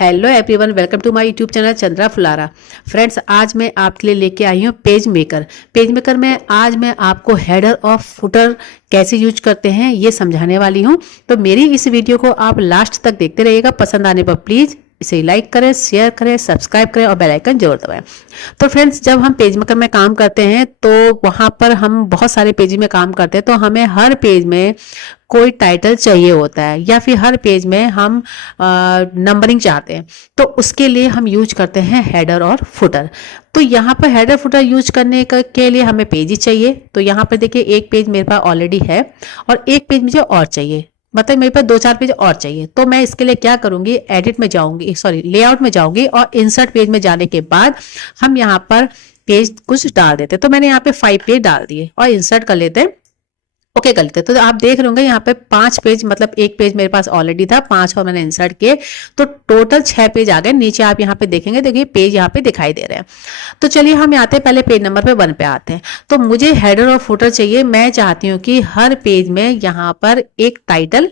Hello everyone, welcome to my YouTube channel Chandra Phulara. Friends, आज मैं आपके लिए लेके आई हूँ पेज मेकर में आज मैं आपको हेडर और फुटर कैसे यूज करते हैं ये समझाने वाली हूँ। तो मेरी इस वीडियो को आप लास्ट तक देखते रहिएगा। पसंद आने पर प्लीज़ इसे लाइक करें, शेयर करें, सब्सक्राइब करें और बेल आइकन जरूर दबाएं। तो फ्रेंड्स, जब हम पेज मेकर में काम करते हैं तो वहाँ पर हम बहुत सारे पेज में काम करते हैं, तो हमें हर पेज में कोई टाइटल चाहिए होता है या फिर हर पेज में हम नंबरिंग चाहते हैं। तो उसके लिए हम यूज करते हैं हेडर और फुटर। तो यहाँ पर हेडर फुटर यूज करने के लिए हमें पेज ही चाहिए। तो यहाँ पर देखिए, एक पेज मेरे पास ऑलरेडी है और एक पेज मुझे और चाहिए, मतलब मेरे पास 2-4 पेज और चाहिए। तो मैं इसके लिए क्या करूंगी, एडिट में जाऊंगी, लेआउट में जाऊंगी और इंसर्ट पेज में जाने के बाद हम यहाँ पर पेज कुछ डाल देते हैं। तो मैंने यहाँ पे 5 पेज डाल दिए और इंसर्ट कर लेते हैं, ओके कर लेते हैं। तो आप देख रहे होंगे यहाँ पे 5 पेज, मतलब एक पेज मेरे पास ऑलरेडी था, 5 और मैंने इंसर्ट किए, तो टोटल 6 पेज आ गए। नीचे आप यहाँ पे देखेंगे, देखिए पेज यहाँ पे दिखाई दे रहे हैं। तो चलिए हम आते हैं पहले पेज नंबर पे 1 पे आते हैं। तो मुझे हेडर और फुटर चाहिए। मैं चाहती हूँ कि हर पेज में यहाँ पर एक टाइटल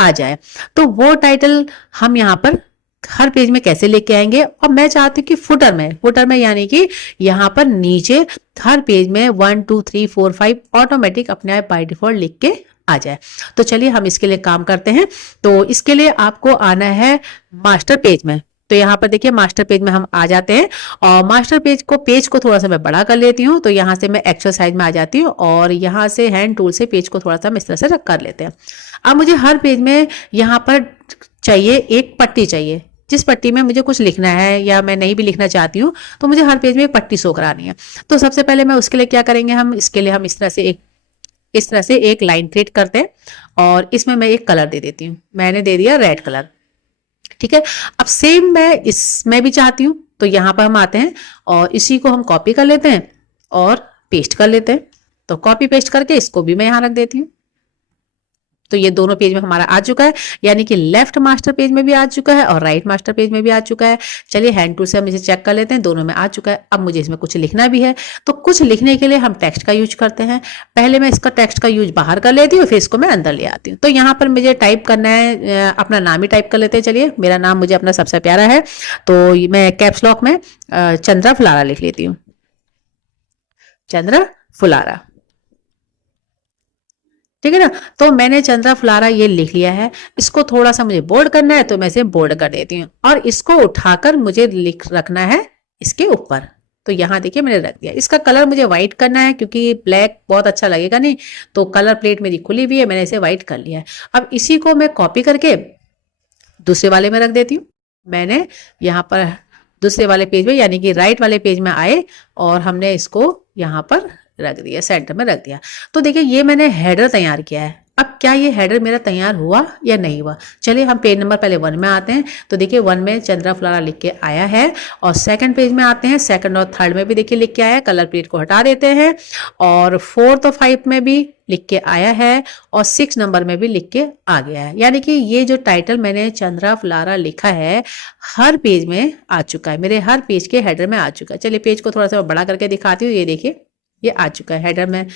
आ जाए। तो वो टाइटल हम यहाँ पर हर पेज में कैसे लेके आएंगे, और मैं चाहती हूँ कि फुटर में यानी कि यहाँ पर नीचे हर पेज में 1 2 3 4 5 ऑटोमेटिक अपने आप बाय डिफॉल्ट लिख के आ जाए। तो चलिए हम इसके लिए काम करते हैं। तो इसके लिए आपको आना है मास्टर पेज में। तो यहाँ पर देखिए, मास्टर पेज में हम आ जाते हैं और मास्टर पेज को थोड़ा सा मैं बड़ा कर लेती हूँ। तो यहाँ से मैं एक्सरसाइज में आ जाती हूँ और यहाँ से हैंड टूल से पेज को थोड़ा सा हम इस तरह से रख कर लेते हैं। अब मुझे हर पेज में यहाँ पर चाहिए एक पट्टी चाहिए, जिस पट्टी में मुझे कुछ लिखना है या मैं नहीं भी लिखना चाहती हूँ तो मुझे हर पेज में एक पट्टी शो करानी है। तो सबसे पहले मैं उसके लिए क्या करेंगे, हम इसके लिए हम इस तरह से एक लाइन क्रिएट करते हैं और इसमें मैं एक कलर दे देती हूँ। मैंने दे दिया रेड कलर, ठीक है। अब सेम मैं इसमें भी चाहती हूँ, तो यहाँ पर हम आते हैं और इसी को हम कॉपी कर लेते हैं और पेस्ट कर लेते हैं। तो कॉपी पेस्ट करके इसको भी मैं यहाँ रख देती हूँ। तो ये दोनों पेज में हमारा आ चुका है, यानी कि लेफ्ट मास्टर पेज में भी आ चुका है और राइट मास्टर पेज में भी आ चुका है। चलिए हैंड टूल से हम इसे चेक कर लेते हैं, दोनों में आ चुका है। अब मुझे इसमें कुछ लिखना भी है, तो कुछ लिखने के लिए हम टेक्स्ट का यूज करते हैं। पहले मैं इसका टेक्स्ट का यूज बाहर कर लेती हूँ, फिर इसको मैं अंदर ले आती हूँ। तो यहाँ पर मुझे टाइप करना है, अपना नाम ही टाइप कर लेते हैं। चलिए, मेरा नाम मुझे अपना सबसे प्यारा है, तो मैं कैप्स लॉक में चंद्रा फुलारा लिख लेती हूँ, चंद्रा फुलारा, ठीक है ना। तो मैंने चंद्रा फुलारा ये लिख लिया है। इसको थोड़ा सा मुझे बोल्ड करना है, तो मैं इसे बोल्ड कर देती हूँ और इसको उठाकर मुझे लिख रखना है इसके ऊपर। तो यहाँ देखिए मैंने रख दिया। इसका कलर मुझे व्हाइट करना है क्योंकि ब्लैक बहुत अच्छा लगेगा नहीं, तो कलर प्लेट मेरी खुली हुई है, मैंने इसे व्हाइट कर लिया है। अब इसी को मैं कॉपी करके दूसरे वाले में रख देती हूँ। मैंने यहाँ पर दूसरे वाले पेज में यानी कि राइट वाले पेज में आए और हमने इसको यहाँ पर रख दिया, सेंटर में रख दिया। तो देखिए, ये मैंने हेडर तैयार किया है। अब क्या ये हेडर मेरा तैयार हुआ या नहीं हुआ, चलिए हम पेज नंबर पहले 1 में आते हैं। तो देखिए 1 में चंद्रा फुलारा लिख के आया है और सेकंड पेज में आते हैं। सेकंड और थर्ड में भी देखिए लिख के आया है, कलर प्लेट को हटा देते हैं। और 4th और 5th में भी लिख के आया है और 6 नंबर में भी लिख के आ गया है। यानी कि ये जो टाइटल मैंने चंद्रा फुलारा लिखा है हर पेज में आ चुका है, मेरे हर पेज के हेडर में आ चुका है। चलिए पेज को थोड़ा सा बड़ा करके दिखाती हूँ। ये देखिए, ये आ चुका है हेडर में,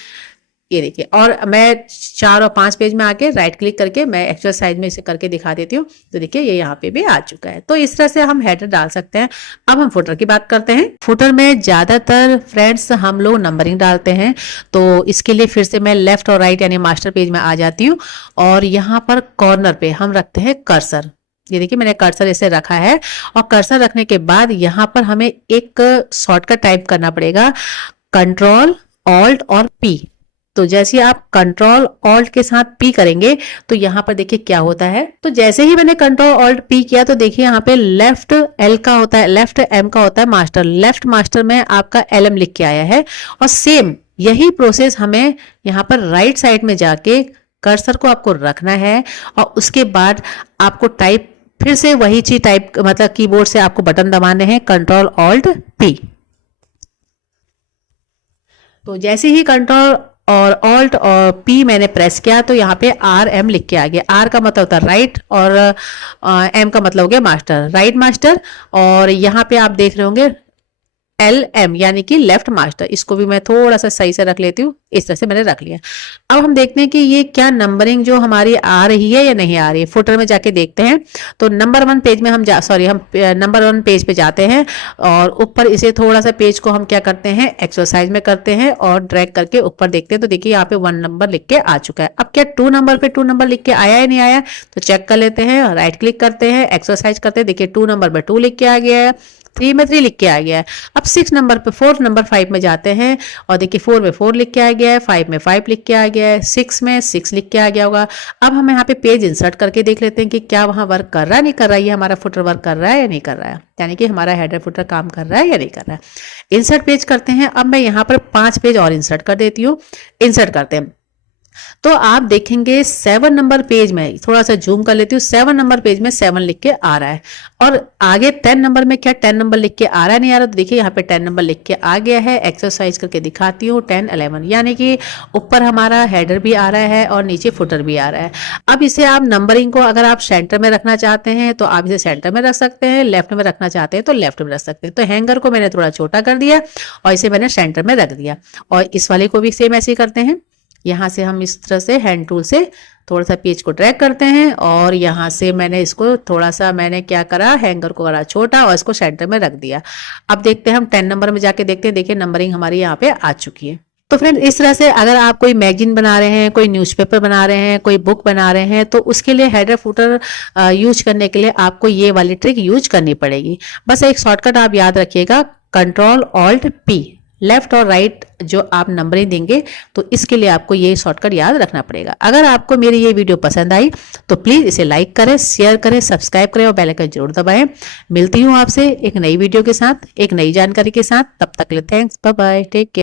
ये देखिए। और मैं 4 और 5 पेज में आके राइट क्लिक करके मैं एक्सरसाइज में इसे करके दिखा देती हूँ। तो देखिए ये यहाँ पे भी आ चुका है। तो इस तरह से हम हेडर डाल सकते हैं। अब हम फुटर की बात करते हैं। फुटर में ज्यादातर फ्रेंड्स हम लोग नंबरिंग डालते हैं, तो इसके लिए फिर से मैं लेफ्ट और राइट यानी मास्टर पेज में आ जाती हूँ और यहाँ पर कॉर्नर पे हम रखते हैं कर्सर। ये देखिए मैंने कर्सर इसे रखा है और कर्सर रखने के बाद यहाँ पर हमें एक शॉर्टकट टाइप करना पड़ेगा, कंट्रोल ऑल्ट और पी। तो जैसे आप कंट्रोल ऑल्ट के साथ पी करेंगे तो यहाँ पर देखिए क्या होता है। तो जैसे ही मैंने कंट्रोल ऑल्ट पी किया तो देखिए यहाँ पे लेफ्ट एल का होता है, लेफ्ट एम का होता है मास्टर, लेफ्ट मास्टर में आपका एलएम लिख के आया है। और सेम यही प्रोसेस हमें यहाँ पर राइट साइड में जाके कर्सर को आपको रखना है और उसके बाद आपको टाइप फिर से वही चीज टाइप, मतलब कीबोर्ड से आपको बटन दबाने हैं, कंट्रोल ऑल्ट पी। तो जैसे ही कंट्रोल और ऑल्ट और पी मैंने प्रेस किया तो यहाँ पे आर एम लिख के आ गया। आर का मतलब होता है राइट और एम का मतलब हो गया मास्टर, राइट मास्टर। और यहाँ पे आप देख रहे होंगे LM यानी कि लेफ्ट मास्टर। इसको भी मैं थोड़ा सा सही से रख लेती हूँ, इस तरह से मैंने रख लिया। अब हम देखते हैं कि ये क्या नंबरिंग जो हमारी आ रही है या नहीं आ रही है। फुटर में जाके देखते हैं तो नंबर 1 पेज में हम नंबर 1 पेज पे जाते हैं और ऊपर इसे थोड़ा सा पेज को हम क्या करते हैं, एक्सरसाइज में करते हैं और ड्रैग करके ऊपर देखते हैं तो देखिए यहाँ पे 1 नंबर लिख के आ चुका है। अब क्या 2 नंबर पे 2 नंबर लिख के आया या नहीं आया, तो चेक कर लेते हैं, राइट क्लिक करते हैं, एक्सरसाइज करते हैं, देखिए 2 नंबर पे 2 लिख के आ गया है, 3 में 3 लिख के आ गया है। अब 6 नंबर पे 4 नंबर 5 में जाते हैं और देखिए 4 में 4 लिख के आ गया है, 5 में 5 लिख के आ गया है, 6 में 6 लिख के आ गया होगा। अब हम यहाँ पे पेज इंसर्ट करके देख लेते हैं कि क्या वहां वर्क कर रहा है नहीं कर रहा है, ये हमारा फुटर वर्क कर रहा है या नहीं कर रहा है, यानी कि हमारा हेडर फुटर काम कर रहा है या नहीं कर रहा है। इंसर्ट पेज करते हैं। अब मैं यहाँ पर 5 पेज और इंसर्ट कर देती हूँ। इंसर्ट करते हैं तो आप देखेंगे 7 नंबर पेज में, थोड़ा सा जूम कर लेती हूँ, 7 नंबर पेज में 7 लिख के आ रहा है और आगे 10 नंबर में क्या 10 नंबर लिख के आ रहा है नहीं आ रहा, तो देखिए यहाँ पे 10 नंबर लिख के आ गया है। एक्सरसाइज करके दिखाती हूँ 10 11, यानी कि ऊपर हमारा हेडर भी आ रहा है और नीचे फुटर भी आ रहा है। अब इसे आप नंबरिंग को अगर आप सेंटर में रखना चाहते हैं तो आप इसे सेंटर में रख सकते हैं, लेफ्ट में रखना चाहते हैं तो लेफ्ट में रख सकते हैं। तो हैंगर को मैंने थोड़ा छोटा कर दिया और इसे मैंने सेंटर में रख दिया और इस वाले को भी सेम ऐसे ही करते हैं। यहाँ से हम इस तरह से हैंड टूल से थोड़ा सा पेज को ड्रैग करते हैं और यहाँ से मैंने इसको थोड़ा सा मैंने क्या करा, हैंगर को करा छोटा और इसको सेंटर में रख दिया। अब देखते हैं हम 10 नंबर में जाके देखते हैं, देखिए नंबरिंग हमारी यहाँ पे आ चुकी है। तो फ्रेंड्स इस तरह से अगर आप कोई मैगजीन बना रहे हैं, कोई न्यूज़पेपर बना रहे हैं, कोई बुक बना रहे हैं तो उसके लिए हेडर फुटर यूज करने के लिए आपको ये वाली ट्रिक यूज करनी पड़ेगी। बस एक शॉर्टकट आप याद रखिएगा, Ctrl-Alt-P, लेफ्ट और राइट जो आप नंबरिंग देंगे तो इसके लिए आपको ये शॉर्टकट याद रखना पड़ेगा। अगर आपको मेरी ये वीडियो पसंद आई तो प्लीज इसे लाइक करें, शेयर करें, सब्सक्राइब करें और बेल आइकन जरूर दबाएं। मिलती हूँ आपसे एक नई वीडियो के साथ, एक नई जानकारी के साथ। तब तक के लिए thanks, bye bye, take care.